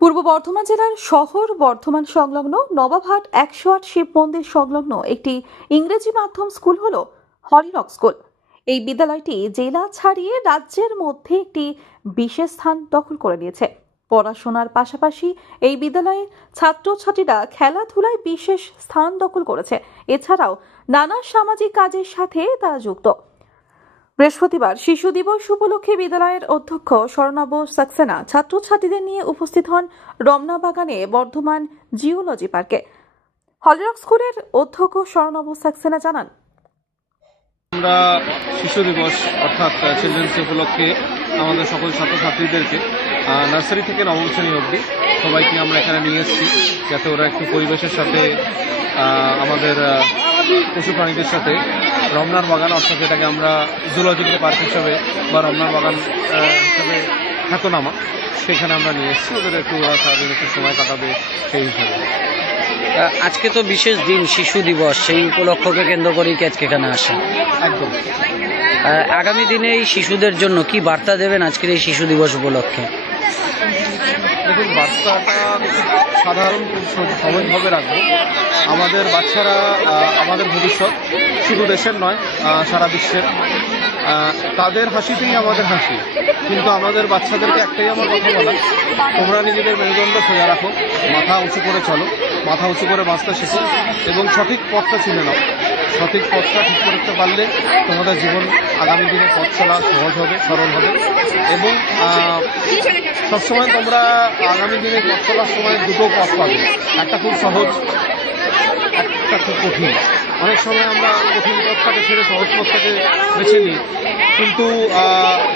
পূর্ব বর্ধমান জেলার শহর বর্ধমান সংলগ্ন নবাবহাট 108 শিব মন্দির সংলগ্ন একটি ইংরেজি মাধ্যম স্কুল হল হরিরক স্কুল। এই বিদ্যালয়টি জেলা ছাড়িয়ে রাজ্যের মধ্যে একটি বিশেষ স্থান দখল করে নিয়েছে। পড়াশোনার পাশাপাশি এই বিদ্যালয়ে ছাত্রছাত্রীরা খেলাধুলায় বিশেষ স্থান দখল করেছে। এছাড়াও নানা সামাজিক কাজের সাথে তারা যুক্ত। বৃহস্পতিবার শিশু দিবস উপলক্ষে বিদ্যালয়ের অধ্যক্ষ স্বর্ণাভ সাক্সেনা ছাত্রছাত্রীদের নিয়ে উপস্থিত হন রমনা বাগানে বর্ধমান জিওলজি পার্কে। হরিরক স্কুলের অধ্যক্ষ স্বর্ণাভ সাক্সেনা জানান, আমরা শিশু দিবস অর্থাৎ চিলড্রেন্স ডে উপলক্ষে আমাদের সকল ছাত্রছাত্রীদেরকে নার্সারি থেকে নবম শ্রেণী অবধি সবাইকে আমরা এখানে নিয়ে এসেছি, যাতে ওরা একটু পরিবেশের সাথে আমাদের পশু প্রাণীদের সাথে রমনার বাগান, অর্থাৎ যেটাকে আমরা জুলজিক্যাল পার্ক হিসাবে বা রমনার বাগান হিসাবে খ্যাতনামা, সেখানে আমরা নিয়ে এসেছি। ওদের একটু ওরা সারাদিন একটু সময় কাটাবে সেই হিসাবে। আজকে তো বিশেষ দিন শিশু দিবস, সেই উপলক্ষকে কেন্দ্র করেই কি আজকে এখানে আসা? একদম। আগামী দিনে এই শিশুদের জন্য কি বার্তা দেবেন আজকের এই শিশু দিবস উপলক্ষে? দেখুন, বার্তাটা সাধারণ খুব সহজভাবে রাখবো। আমাদের বাচ্চারা আমাদের ভবিষ্যৎ, শুধু দেশের নয় সারা বিশ্বের। তাদের হাসিতেই আমাদের হাসি, কিন্তু আমাদের বাচ্চাদেরকে একটাই আমার কথা বলা, তোমরা নিজেদের মেরুদণ্ড সোজা রাখো, মাথা উঁচু করে চলো, মাথা উঁচু করে বাঁচতে শেখো এবং সঠিক পথটা চিনে নাও। সঠিক পথটা ঠিক করতে পারলে তোমাদের জীবন আগামী দিনে পথ চলা সহজ হবে, সরল হবে। এবং সবসময় তোমরা আগামী দিনে পথ চলার সময় দুটো পথ পাবে, একটা খুব সহজ, একটা খুব কঠিন। অনেক সময় আমরা কঠিন পথটাকে ছেড়ে সহজ পথটাকে বেছে নিই, কিন্তু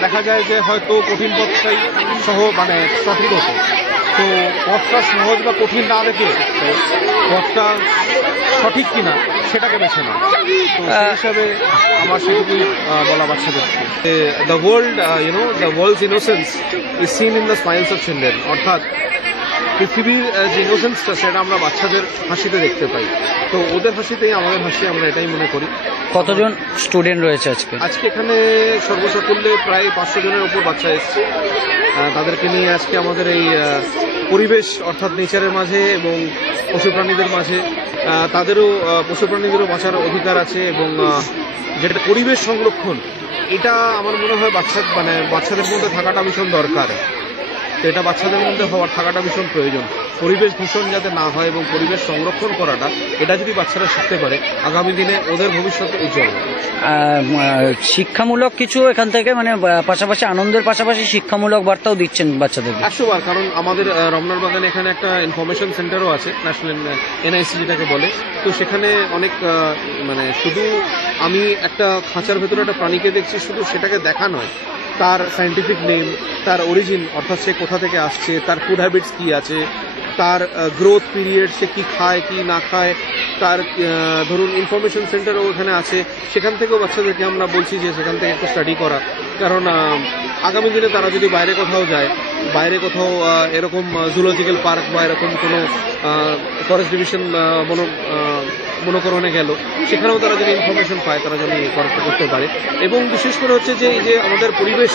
দেখা যায় যে হয়তো কঠিন পথটাই সঠিক হতো। তো পথটা সহজ বা কঠিন না দেখে পথটা সঠিক কিনা সেটাকে বেছে না। তো সেই হিসাবে আমার সেটুকুই বলা বাচ্চাদেরকে। The world's innocence is seen in the smiles of children, অর্থাৎ পৃথিবীর যে ইনোসেন্সটা সেটা আমরা বাচ্চাদের হাসিতে দেখতে পাই। তো ওদের হাসিতেই আমাদের হাসি, আমরা এটাই মনে করি। কতজন স্টুডেন্ট রয়েছে আজকে এখানে? সর্বসাকুল্যে প্রায় 500 জনের ওপর বাচ্চা এসছে। তাদেরকে নিয়ে আজকে আমাদের এই পরিবেশ অর্থাৎ নেচারের মাঝে এবং পশু প্রাণীদের মাঝে, তাদেরও পশু প্রাণীদেরও বাঁচার অধিকার আছে এবং যেটা পরিবেশ সংরক্ষণ, এটা আমার মনে হয় বাচ্চাদের মধ্যে থাকাটা ভীষণ দরকার। তো এটা বাচ্চাদের মধ্যে থাকাটা ভীষণ প্রয়োজন। পরিবেশ দূষণ যাতে না হয় এবং পরিবেশ সংরক্ষণ করাটা, এটা যদি বাচ্চারা শিখতে পারে, আগামী দিনে ওদের ভবিষ্যৎ উজ্জ্বল হবে। শিক্ষামূলক কিছু এখান থেকে পাশাপাশি আনন্দের পাশাপাশি শিক্ষামূলক বার্তাও দিচ্ছেন বাচ্চাদেরকে? 100 বার। কারণ আমাদের রমনার বাগানে এখানে একটা ইনফরমেশন সেন্টারও আছে, ন্যাশনাল NIC যেটাকে বলে। তো সেখানে অনেক শুধু আমি একটা খাঁচার ভেতরে একটা প্রাণীকে দেখছি, শুধু সেটাকে দেখা নয়, তার সায়েন্টিফিক নেম, তার অরিজিন অর্থাৎ সে কোথা থেকে আসছে, তার ফুড হ্যাবিটস কী আছে, তার গ্রোথ পিরিয়ড, সে কী খায় কি না খায়, তার ধরুন ইনফরমেশন সেন্টারও ওখানে আছে। সেখান থেকেও বাচ্চাদেরকে আমরা বলছি যে সেখান থেকে একটু স্টাডি করা, কারণ আগামী দিনে তারা যদি বাইরে কোথাও যায়, বাইরে কোথাও এরকম জুলজিক্যাল পার্ক বা এরকম কোনো ফরেস্ট ডিভিশন মনোকরণে গেল, সেখানেও তারা যদি ইনফরমেশন পায়, তারা যদি করতে পারে। এবং বিশেষ করে হচ্ছে যে এই যে আমাদের পরিবেশ,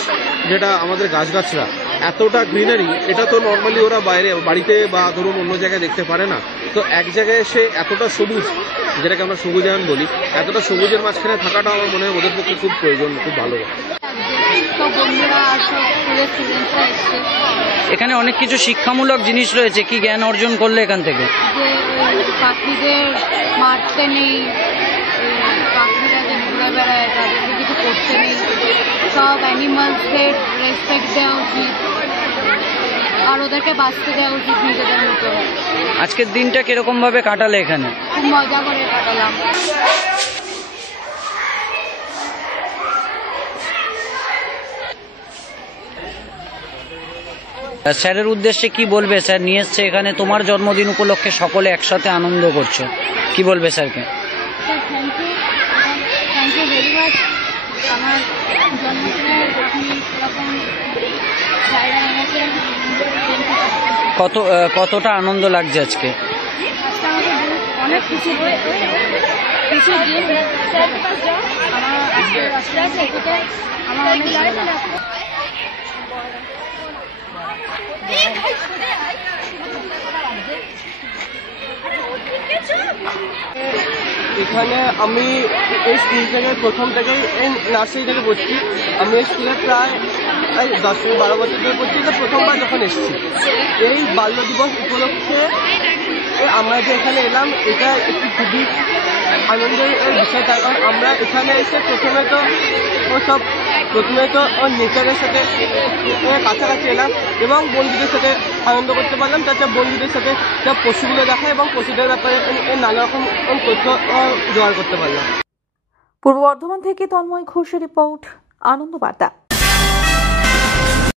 যেটা আমাদের গাছগাছরা এতটা গ্রিনারি, এটা তো নর্মালি ওরা বাড়িতে বা ধরুন অন্য জায়গায় দেখতে পারে না। তো এক জায়গায় এসে এতটা সবুজ, যেটাকে আমরা সবুজায়ন বলি, এতটা সবুজের মাঝখানে থাকাটা আমার মনে হয় ওদের পক্ষে খুব প্রয়োজন, খুব ভালো। এখানে অনেক কিছু শিক্ষামূলক জিনিস রয়েছে, কি জ্ঞান অর্জন করলে এখান থেকে? পাখিদের মারতে নেই, পাখিরা যে ঘুরে বেড়ায় তাদেরকে কিছু করতে নেই, সব অ্যানিমালসদের রেসপেক্ট দেওয়া উচিত আর ওদেরকে বাঁচতে দেওয়া উচিত নিজেদের মতো। আজকের দিনটা কিরকম ভাবে কাটালে এখানে? খুব মজা করে কাটালাম। স্যারের উদ্দেশ্যে কি বলবে? স্যার নিয়ে এসছে এখানে, তোমার জন্মদিন উপলক্ষে সকলে একসাথে আনন্দ করছো, কি বলবে স্যারকে? Thank you very much. আমার জন্মদিনে এরকম জায়গা এনেছে, কতটা আনন্দ লাগছে আজকে? আমাকে অনেক খুশি দিন। আমার অনেক ভালো লাগছে। এখানে আমি এই স্কুল থেকে প্রথম থেকেই এই নার্সারি থেকে পড়ছি। আমি এই স্কুলে প্রায় 10-12 বছর ধরে পড়ছি। তো প্রথমবার যখন এসেছি এই বাল্য দিবস উপলক্ষে আমরা যে এখানে এলাম, এটা একটি খুবই আনন্দের বিষয়। তার কারণ আমরা এখানে এসে প্রথমে তো নেচারের সাথে কাছাকাছি এলাম এবং বন্ধুদের সাথে আনন্দ করতে পারলাম। তাছাড়া বন্ধুদের সাথে পশুগুলো দেখা এবং পশুদের ব্যাপারে নানা রকম তথ্য জোগাড় করতে পারলাম। পূর্ব বর্ধমান থেকে তন্ময় ঘোষের রিপোর্ট, আনন্দ বার্তা।